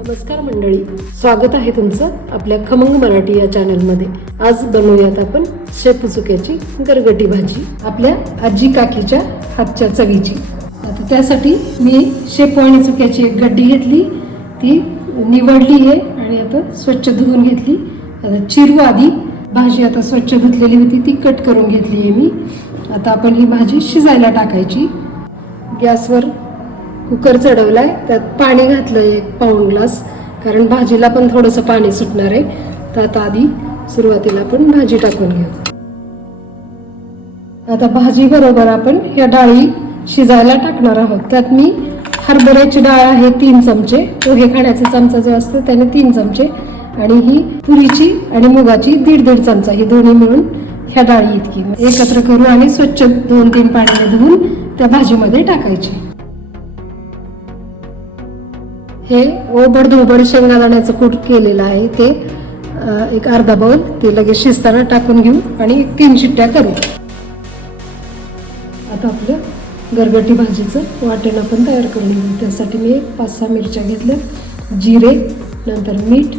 नमस्कार मंडळी, स्वागत आहे तुमचं आपल्या खमंग मराठी या चॅनलमध्ये. आज बनवूयात आपण शेपू चुक्याची गरगटी भाजी, आपल्या आजी काकीच्या हातच्या चवीची. आता त्यासाठी मी शेपू आणि चुक्याची एक गड्डी घेतली, ती निवडली आहे आणि आता स्वच्छ धुवून घेतली. आता चिरू आधी भाजी आता स्वच्छ धुतलेली होती ती कट करून घेतली आहे मी. आता आपण ही भाजी शिजायला टाकायची. गॅसवर कुकर चढवलाय, त्यात पाणी घातलंय 1 पाऊण ग्लास, कारण भाजीला पण थोडंसं पाणी सुटणार आहे. तर आता आधी सुरुवातीला आपण भाजी टाकून घेऊ. आता भाजी बरोबर आपण ह्या डाळी शिजायला टाकणार आहोत. त्यात मी हरभऱ्याची डाळ आहे 3 चमचे, पोहे खाण्याचा चमचा जो असतो त्याने 3 चमचे, आणि ही तुरीची आणि मुगाची 1.5 चमचा, ही दोन्ही मिळून ह्या डाळी इतकी एकत्र करू आणि स्वच्छ 2-3 पाण्याने धुवून त्या भाजीमध्ये टाकायची. हे ओबड-धोबड शेंगादाण्याचं कूट केलेलं आहे, ते एक अर्धा बाउल ते लगेच शिजताना टाकून घेऊ आणि 3 शिट्ट्या करू. आता आपलं गरगटी भाजीचं वाटण आपण तयार करून घेऊ. त्यासाठी मी 5-6 मिरच्या घेतल्या, जिरे, नंतर मीठ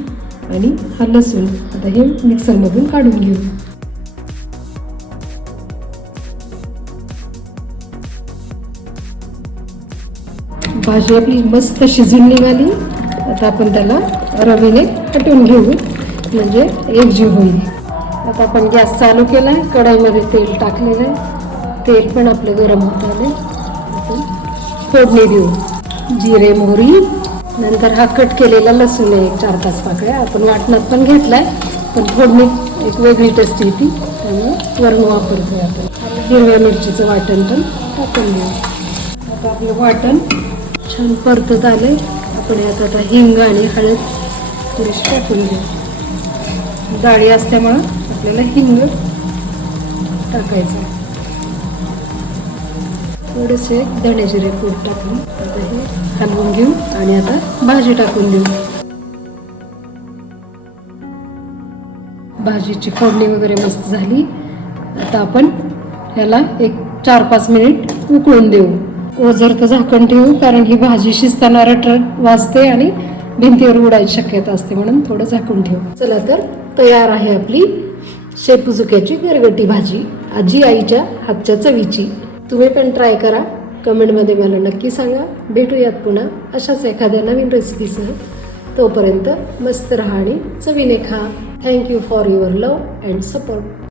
आणि हा लसूण. आता हे मिक्सरमधून काढून घेऊ. भाजी आपली मस्त शिजून निघाली. आता आपण त्याला रवीने हटवून घेऊ, म्हणजे एकजीव होईल. आता आपण गॅस चालू केला आहे, कढईमध्ये तेल टाकलेलं आहे, तेल पण आपलं गरम होत आले. आपण फोडणी देऊ. जिरे, मोहरी, नंतर हा कट केलेला लसूण आहे 4-5 पाकळ्या, आपण वाटणात पण घेतलाय, पण फोडणी एक वेगळी टेस्ट येते त्यामुळे वरून वापरतोय आपण. हिरव्या मिरचीचं वाटण पण टाकून घेऊ. आता आपलं वाटण छान परतत आले. आपण यात आता हिंग आणि हळद थोडीशी टाकून घेऊ. डाळी असल्यामुळं आपल्याला हिंग टाकायचं. थोडेसे धणे जिरे पूड टाकून आता हे हलवून घेऊ आणि आता भाजी टाकून देऊ. भाजीची फोडणी वगैरे मस्त झाली. आता आपण ह्याला एक 4-5 मिनिट उकळून देऊ. ओझरतं झाकण ठेवू, कारण ही भाजी शिजताना रटरट वाजते आणि भिंतीवर उडायची शक्यता असते, म्हणून थोडं झाकून ठेवू. चला तर तयार आहे आपली शेपू चुक्याची गरगटी भाजी, आजी आईच्या हातच्या चवीची. तुम्ही पण ट्राय करा, कमेंटमध्ये मला नक्की सांगा. भेटूयात पुन्हा अशाच एखाद्या नवीन रेसिपीसह. तोपर्यंत मस्त राहा आणि चवीने खा. Thank you for your love and support.